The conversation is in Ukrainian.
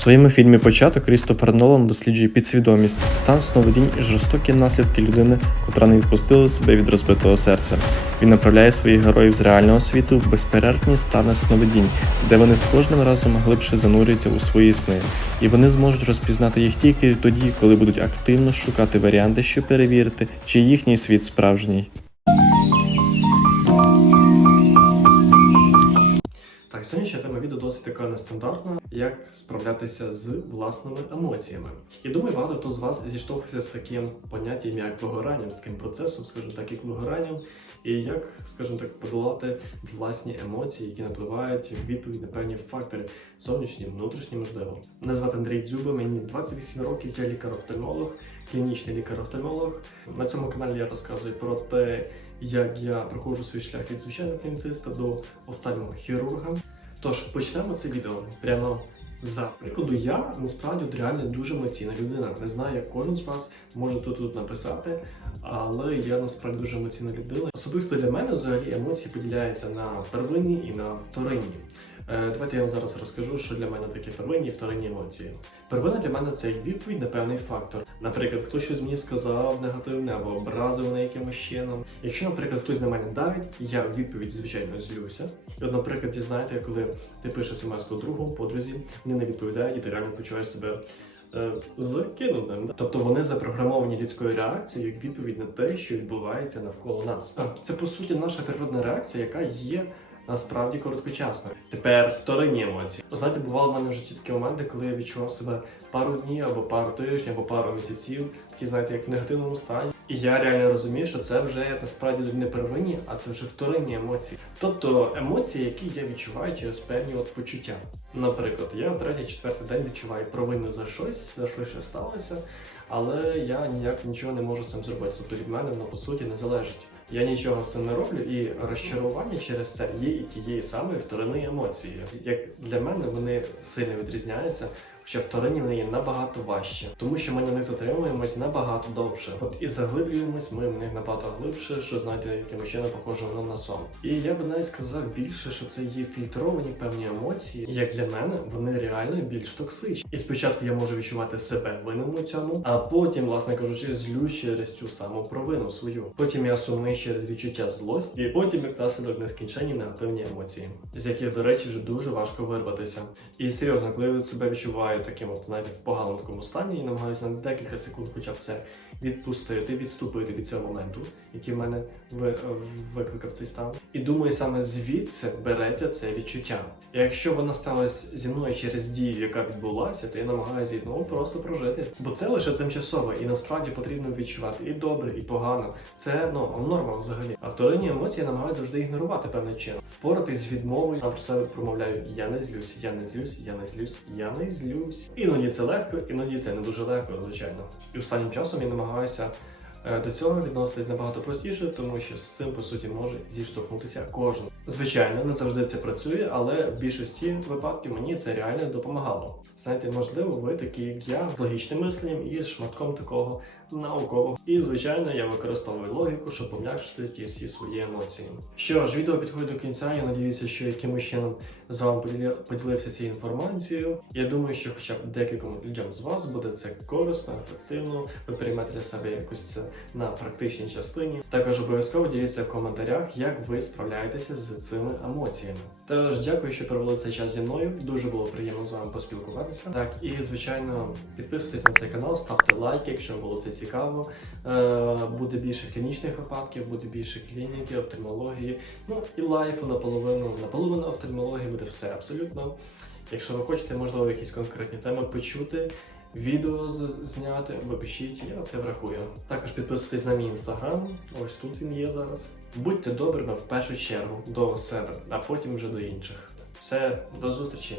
своєму фільмі Початок Крістофер Нолан досліджує підсвідомість, стан сновидінь і жорстокі наслідки людини, котра не відпустила себе від розбитого серця. Він направляє своїх героїв з реального світу в безперервні стани сновидінь, де вони з кожним разом глибше занурюються у свої сни, і вони зможуть розпізнати їх тільки тоді, коли будуть активно шукати варіанти, щоб перевірити, чи їхній світ справжній. Досить така нестандартна, як справлятися з власними емоціями. І думаю, багато хто з вас зіштовхується з таким поняттям, як вигоранням, з таким процесом, скажімо так, як вигоранням, і як, скажімо так, подолати власні емоції, які напливають відповідь на певні фактори, зовнішні, внутрішні, можливо. Мене звати Андрій Дзюба, мені 28 років, я лікар-офтальмолог, клінічний лікар-офтальмолог. На цьому каналі я розказую про те, як я проходжу свій шлях від звичайного клініциста до офтальмохірурга. Тож почнемо це відео прямо за прикладу. Я насправді от реально дуже емоційна людина. Не знаю, як кожен з вас може тут, тут написати, але я насправді дуже емоційна людина. Особисто для мене взагалі емоції поділяються на первинні і на вторинні. Е, Давайте я вам зараз розкажу, що для мене таке первинні і вторинні емоції. Первинна для мене це відповідь на певний фактор. Наприклад, хтось щось мені сказав негативне або образив мене якимось чином. Якщо, наприклад, хтось на мене давить, я в відповідь звичайно злюся. І от, наприклад, знаєте, коли ти пишеш смс другу, подрузі, вони не відповідають, і ти реально почуваєш себе. е, Закинутим. Тобто вони запрограмовані людською реакцією як відповідь на те, що відбувається навколо нас. Це по суті наша природна реакція, яка є насправді короткочасною. Тепер вторинні емоції. Знаєте, бували в мене в житті такі моменти, коли я відчував себе пару днів або пару тижнів, або пару місяців, такі знаєте, як в негативному стані. І я реально розумію, що це вже насправді не первинні, а це вже вторинні емоції. Тобто емоції, які я відчуваю через певні от почуття. Наприклад, я третій, четвертий день відчуваю провину за щось, за щось що сталося, але я ніяк нічого не можу з цим зробити. Тобто від мене воно по суті не залежить. Я нічого з цим не роблю, і розчарування через це є і тієї самої вторинної емоції. Як для мене вони сильно відрізняються. Хоча вторинні вони є набагато важче, тому що ми на них затримуємось набагато довше. От і заглиблюємось ми в них набагато глибше, що знаєте, якимось чином похоже на сон. І я би навіть сказав більше, що це є фільтровані певні емоції. Як для мене, вони реально більш токсичні. І спочатку я можу відчувати себе винним у цьому, а потім, власне кажучи, злюсь через цю саму провину свою. Потім я сумний через відчуття злості, і потім як наслідок нескінченні негативні емоції, з яких, до речі, вже дуже важко вирватися. І серйозно, коли я себе відчуваю таким, от знаєте, в поганому такому стані і намагаюся на декілька секунд, хоча б це відпустити, відступити від цього моменту, який в мене викликав цей стан. І думаю, саме звідси береться це відчуття. І якщо воно сталося зі мною через дію, яка відбулася, то я намагаюся ну, просто прожити. Бо це лише тимчасове, і насправді потрібно відчувати і добре, і погано. Це ну норма взагалі. А вторинні емоції я намагаюся завжди ігнорувати певним чином. Впоратись з відмовою, сам про себе промовляю: я не злюсь, я не злюсь, я не злюсь, я не злюсь. Іноді це легко, іноді це не дуже легко, звичайно. І останнім часом я намагаюся. Е, До цього відноситись набагато простіше, тому що з цим по суті може зіштовхнутися кожен. Звичайно, не завжди це працює, але в більшості випадків мені це реально допомагало. Знаєте, можливо, ви такі, як я, з логічним мисленням і з шматком такого наукового. І звичайно, я використовую логіку, щоб пом'якшити ті всі свої емоції. Що ж, відео підходить до кінця. Я надіюся, що якимось чином з вами поділився цією інформацією. Я думаю, що хоча б декільком людям з вас буде це корисно, ефективно. Ви приймете для себе якось це на практичній частині. Також обов'язково діліться в коментарях, як ви справляєтеся з цими емоціями. Тож дякую, що провели цей час зі мною. Дуже було приємно з вами поспілкуватися. Так і звичайно, підписуйтесь на цей канал, ставте лайки, якщо було це цікаво. Е, буде більше клінічних випадків, буде більше клініки, офтальмології. Ну і лайфу наполовину, наполовину офтальмології буде все абсолютно. Якщо ви хочете, можливо, якісь конкретні теми почути, відео зняти, або пишіть, я це врахую. Також підписуйтесь на мій інстаграм, ось тут він є зараз. Будьте добрими в першу чергу до себе, а потім вже до інших. Все, до зустрічі!